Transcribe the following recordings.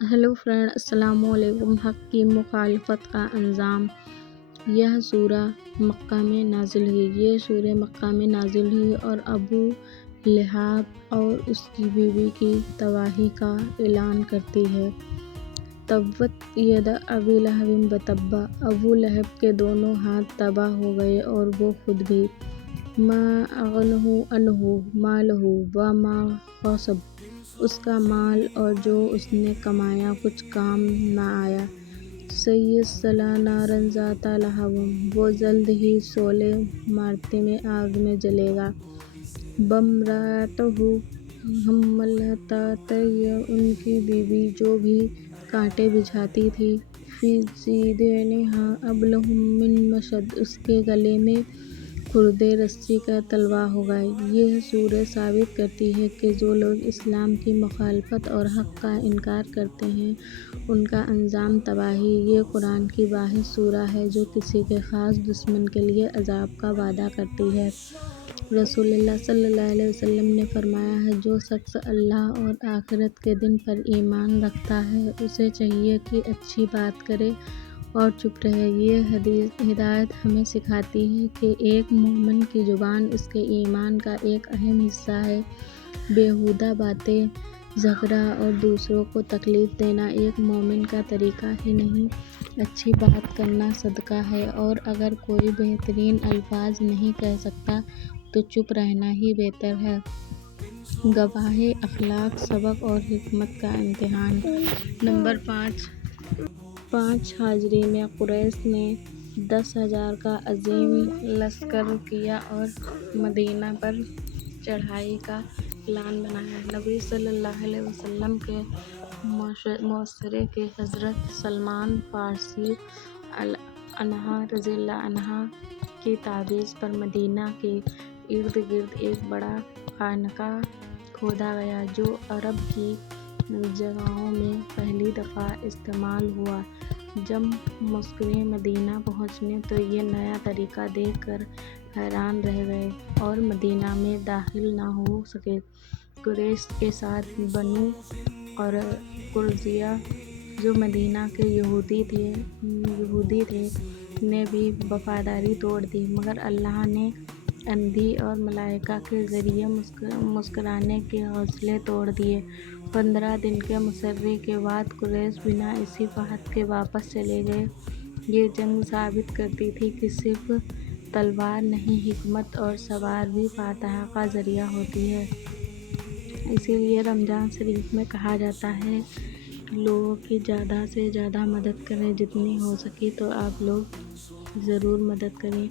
Hello friend, अस्सलाम वालेकुम। हक़ की मुखालफत का अंजाम। यह सूरा मक्का में नाजिल हुई। ये सूरह मक्का में नाजिल हुई और अबू लहब और उसकी बीवी की तबाही का ऐलान करती है। तब्बत यदा अबी लहब व तब्बा, अबू लहब के दोनों हाथ तबाह हो गए और वो खुद भी। मा अग़नह अन्हु मालुहु व मा कसब, उसका माल और जो उसने कमाया कुछ काम न आया। सयस्ला नारन ज़ाता लहब, वो जल्द ही शोले मारते में आग में जलेगा। वम्राअतहु हम्मालतत, उनकी बीवी जो भी कांटे बिछाती थी। फ़ी जीदिहा हब्लुम मिन मसद, उसके गले में खुरदे रस्सी का तलवा होगा। यह सूरत साबित करती है कि जो लोग इस्लाम की मुखालफत और हक़ का इनकार करते हैं उनका अंजाम तबाही। ये कुरान की वाहिद सूरा है जो किसी के ख़ास दुश्मन के लिए अज़ाब का वादा करती है। रसूलुल्लाह सल्लल्लाहु अलैहि वसल्लम ने फरमाया है, जो शख्स अल्लाह और आखिरत के दिन पर ईमान रखता है उसे चाहिए कि अच्छी बात करे और चुप रहे। ये हिदायत हमें सिखाती है कि एक मोमिन की ज़ुबान उसके ईमान का एक अहम हिस्सा है। बेहुदा बातें, झगड़ा और दूसरों को तकलीफ़ देना एक मोमिन का तरीका ही नहीं। अच्छी बात करना सदका है, और अगर कोई बेहतरीन अल्फाज नहीं कह सकता तो चुप रहना ही बेहतर है। गवाहे अखलाक, सबक और हिकमत का इम्तिहान। नंबर 5 हाजरी में कुरैश ने 10,000 का अज़ीम लश्कर किया और मदीना पर चढ़ाई का प्लान बनाया। नबी सल्लल्लाहु अलैहि वसल्लम के मशवरे के हज़रत सलमान फ़ारसी अन्हा रज़ियल्लाहु अन्हा की तावीज़ पर मदीना के इर्द गिर्द एक बड़ा खानका खोदा गया, जो अरब की जगहों में पहली दफ़ा इस्तेमाल हुआ। जब मुश्किलें मदीना पहुँचने तो ये नया तरीका देखकर हैरान रह गए और मदीना में दाखिल न हो सके। कुरैश के साथ बनु और कुरैज़ा, जो मदीना के यहूदी थे, ने भी वफ़ादारी तोड़ दी, मगर अल्लाह ने आंधी और मलाइका के ज़रिए मुस्कुराने के हौसले तोड़ दिए। 15 दिन के मुसर्रे के बाद कुरैश बिना इसी बात के वापस चले गए। ये जंग साबित करती थी कि सिर्फ तलवार नहीं, हिकमत और सब्र भी फतह का ज़रिया होती है। इसीलिए रमज़ान शरीफ में कहा जाता है, लोगों की ज़्यादा से ज़्यादा मदद करें। जितनी हो सके तो आप लोग ज़रूर मदद करें,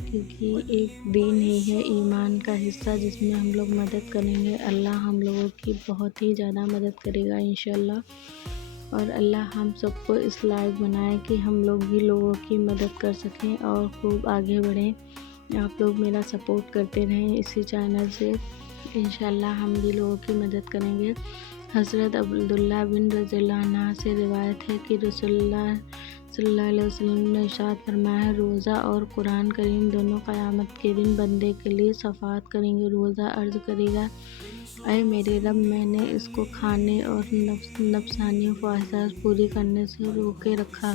क्योंकि एक दीन ही है ईमान का हिस्सा जिसमें हम लोग मदद करेंगे। अल्लाह हम लोगों की बहुत ही ज़्यादा मदद करेगा इंशाअल्लाह। और अल्लाह हम सबको इस लायक बनाए कि हम लोग भी लोगों की मदद कर सकें और खूब आगे बढ़ें। आप लोग मेरा सपोर्ट करते रहें इसी चैनल से, इंशाअल्लाह हम भी लोगों की मदद करेंगे। हज़रत अब्दुल्लाह बिन रज़ियल्लाहु अन्हा से रिवायत है कि रसूलुल्लाह सल्लल्लाहु अलैहि वसल्लम ने इरशाद फरमाया, रोज़ा और कुरान करीम दोनों क़यामत के दिन बंदे के लिए शफ़ाअत करेंगे। रोज़ा अर्ज़ करेगा, ऐ मेरे रब, मैंने इसको खाने और नफ्सानी ख्वाहिशात पूरी करने से रोके रखा,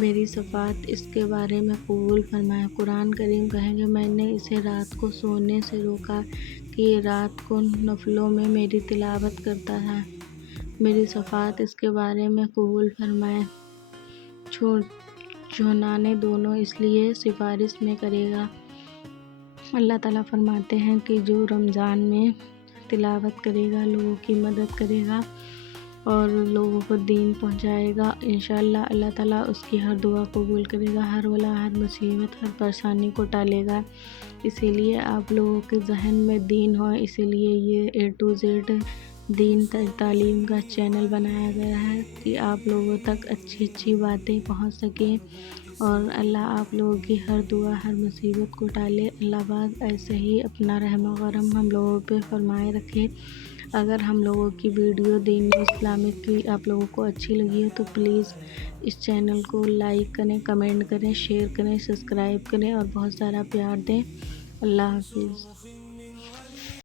मेरी शफ़ाअत इसके बारे में कबूल फरमाए। कुरान करीम कहेंगे, मैंने इसे रात को सोने से रोका कि ये रात को नफलों में मेरी तिलावत करता है, मेरी शफ़ाअत इसके बारे में कबूल फरमाए। छुड़ाने दोनों इसलिए सिफारिश में करेगा। अल्लाह ताला फरमाते हैं कि जो रमज़ान में तिलावत करेगा, लोगों की मदद करेगा और लोगों को दीन पहुंचाएगा, इंशाअल्लाह अल्लाह ताला उसकी हर दुआ कबूल करेगा, हर बला, हर मुसीबत, हर परेशानी को टालेगा। इसीलिए आप लोगों के जहन में दीन हो, इसीलिए ये A to Z दीन तालीम का चैनल बनाया गया है कि आप लोगों तक अच्छी अच्छी बातें पहुंच सकें और अल्लाह आप लोगों की हर दुआ, हर मुसीबत को टाले। अल्लाह पाक ऐसे ही अपना रहम व करम हम लोगों पे फरमाए रखे। अगर हम लोगों की वीडियो दीनी इस्लामिक की आप लोगों को अच्छी लगी हो तो प्लीज़ इस चैनल को लाइक करें, कमेंट करें, शेयर करें, सब्सक्राइब करें और बहुत सारा प्यार दें। अल्लाह हाफिज़।